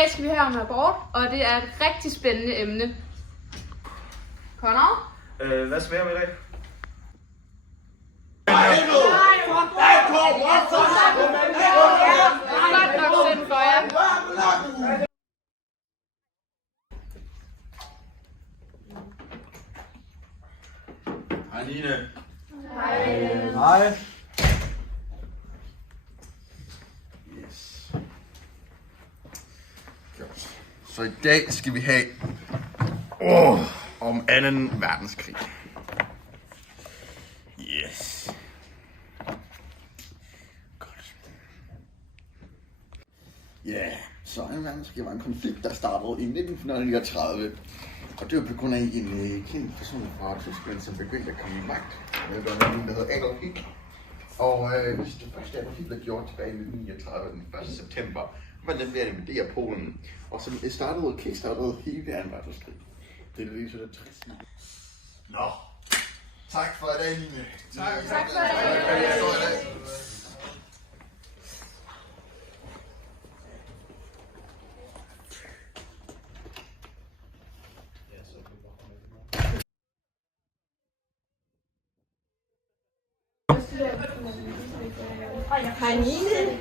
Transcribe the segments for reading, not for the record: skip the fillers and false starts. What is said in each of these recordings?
dag skal vi høre om abort, og det er et rigtig spændende emne. Connor? Hvad smager vi i dag? Hej Line. Hej. Yes. Godt. Så i dag skal vi have om 2. verdenskrig. Yes. Godt. Ja, så 2. verdenskrig var en konflikt, der startede i 1939. Og det var på grund af en kendt person fra Tyskland, som begyndte at komme i magt. Der var en, der hed Adolf Hitler. Og det første Adolf Hitler gjorde tilbage i 1939, den 1. september, var den ved at invadere Polen. Og som startede hele 2. verdenskrig. Det er lige så det trist. Nå, tak for i dag, Line. Tak for i dag. Hej Nine.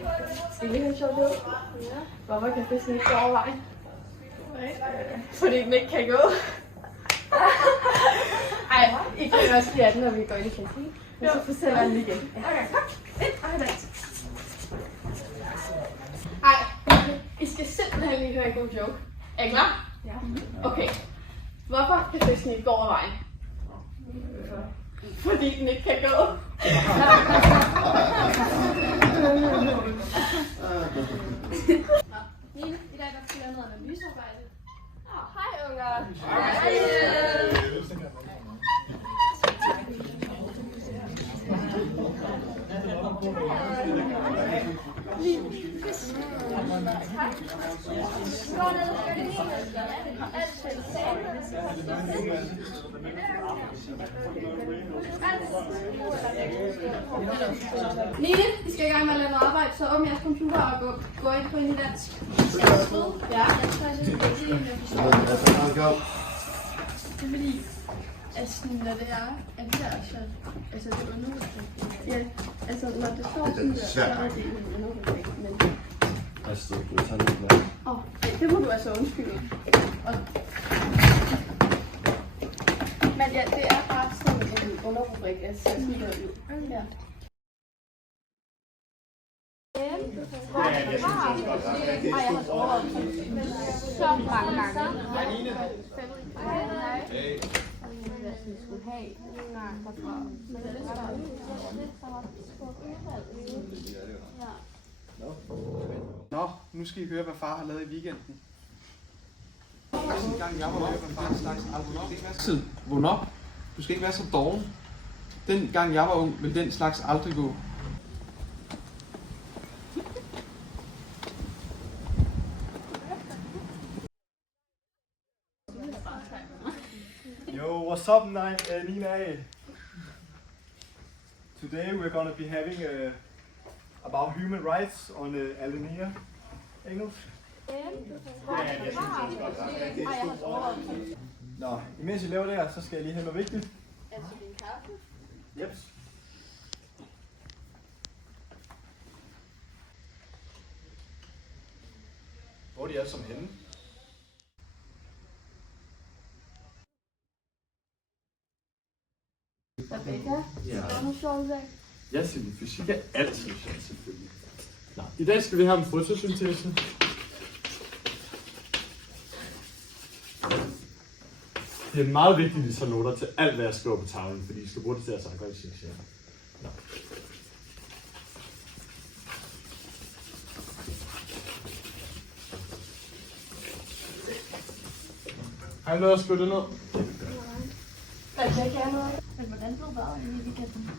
Skal vi have sjovt ud? Ja. Hvorfor kan fisk ikke gå over vejen? Fordi den ikke kan gå. Ej, I kan også lide den, når vi går ind i kantinen. Og så fortæller jeg den igen. Okay, kom. Ej, I skal simpelthen lige høre en god joke. Er I klar? Ja. Okay. Hvorfor kan fisken ikke gå over vejen? Fordi den ikke kan gå. Nina, i dag der skal jeg noget analysearbejde. Hej unger. Nina, vi skal i gang med at lave noget arbejde, så åbn jeres computer og gå ind på en dansk. Ja, jeg tror, det er det, jeg forstår. Det er fordi, altså når det er, at det er altså det er underholdning. Ja, altså når det står sådan der, så er det en underholdning, men... Altså, du tager lidt med. Det må du altså undskylde. Men ja, det er bare sådan en underrubrik, altså smider ud. Ja. Ej, jeg har sovet så mange gange. Hey. Vi skulle have nogle gange derfra. Men det var lidt Nå, nu skal I høre, hvad far har lavet i weekenden. Første gang jeg var med, hvad far slags aldrig. Vågn op. Du skal ikke være så doven. Den gang jeg var ung, vil den slags aldrig gå. Yo, what's up, Nina? Today we're gonna be having about human rights on Alinea. Engelsk? Nå, imens I laver det her, så skal jeg lige have noget vigtigt. Altså din kaffe? Jeps. Hvor er de alle sammen henne? Rebecca, er du sjov i dag? Ja, Silje, fysik er altid sjovt, selvfølgelig. Nå, i dag skal vi have en fotosyntese. Det er meget vigtigt, at I tager noter til alt, hvad jeg skriver på tavlen, fordi I skal bruge det til at sige godt i sektion. Nå. Har I noget at skrive det ned? Rebecca, men hvordan blev vejret i weekenden?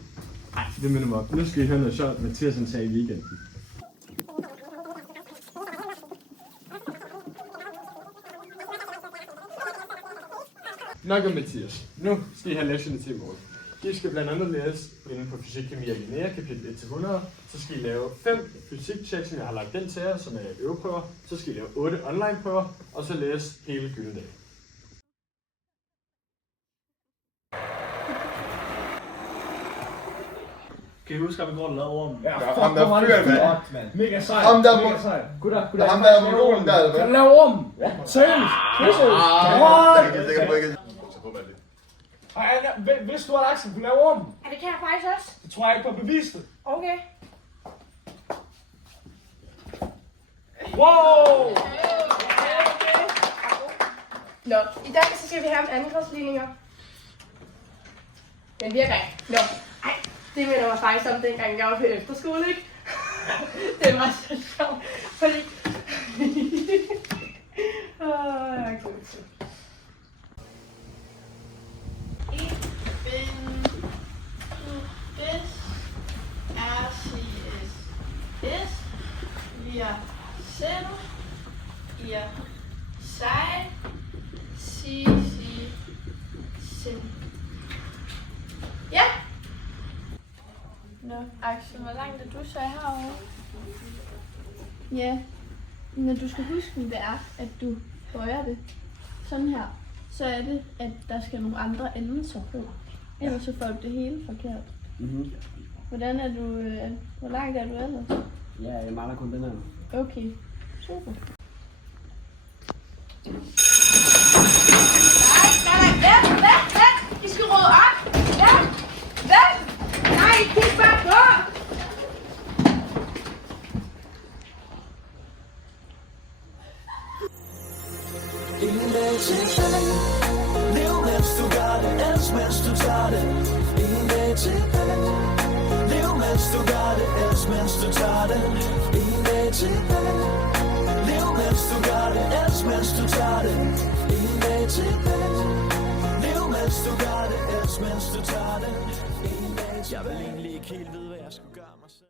Nej, det minder mig op. Nu skal I høre noget sjovt, Mathias han sagde i weekenden. Nok om Mathias. Nu skal I have lektierne til i morgen. I skal blandt andet læse inden for fysik, kemi og lineær, kapitel 1-100. Så skal I lave 5 fysikchecks, som jeg har lagt den til jer, som er øveprøver. Så skal I lave 8 online-prøver, og så læse hele Gyldendal. Kan I huske, at vi går og lavede ormen? Ja, ham der fyren, mand. Mega sejt. Ham der Mega må- sejt. Gutter, Ham der er monolen der, eller hvad? Kan du lave ormen? Seriøst? What? Det er sikkert på ikke. Ej, Anna, vidste du, at Axel kunne lave ormen? Ja, det kan jeg faktisk også. Det tror jeg ikke på bevis det. Okay. Wow! Nå, i dag så skal vi have andengradsligninger. Den virker ikke. Nå, ej, det minder mig faktisk om dengang jeg var på efterskole, ikke? Det var så sjovt, fordi... jeg er god til. Ihr sind, ihr seid, sie sind. Ja. Nå, Axel, hvor langt er du så herovre? Ja, men du skal huske, det er, at du bøjer det sådan her. Så er det, at der skal nogle andre endelser på. Ellers så får du det hele forkert. Hvordan er du, hvor langt er du ellers? Ja, jeg mangler kun den her. Okay, super. Vent! I skal rydde op! Vent! Nej, kig bare på! Ingen dag tilbage. Lev mens du gør det, elsk mens du tager det. Ingen dag tilbage. Lev mens du gør det, elsk mens du tager det. Ingen dag tilbage. Lev mens du gør det, elsk mens du tager det. Ingen dag tilbage. Lev mens du gør det, elsk mens du tager det. Ingen dag tilbage. Jeg vil egentlig ikke helt vide, hvad jeg skulle gøre mig selv.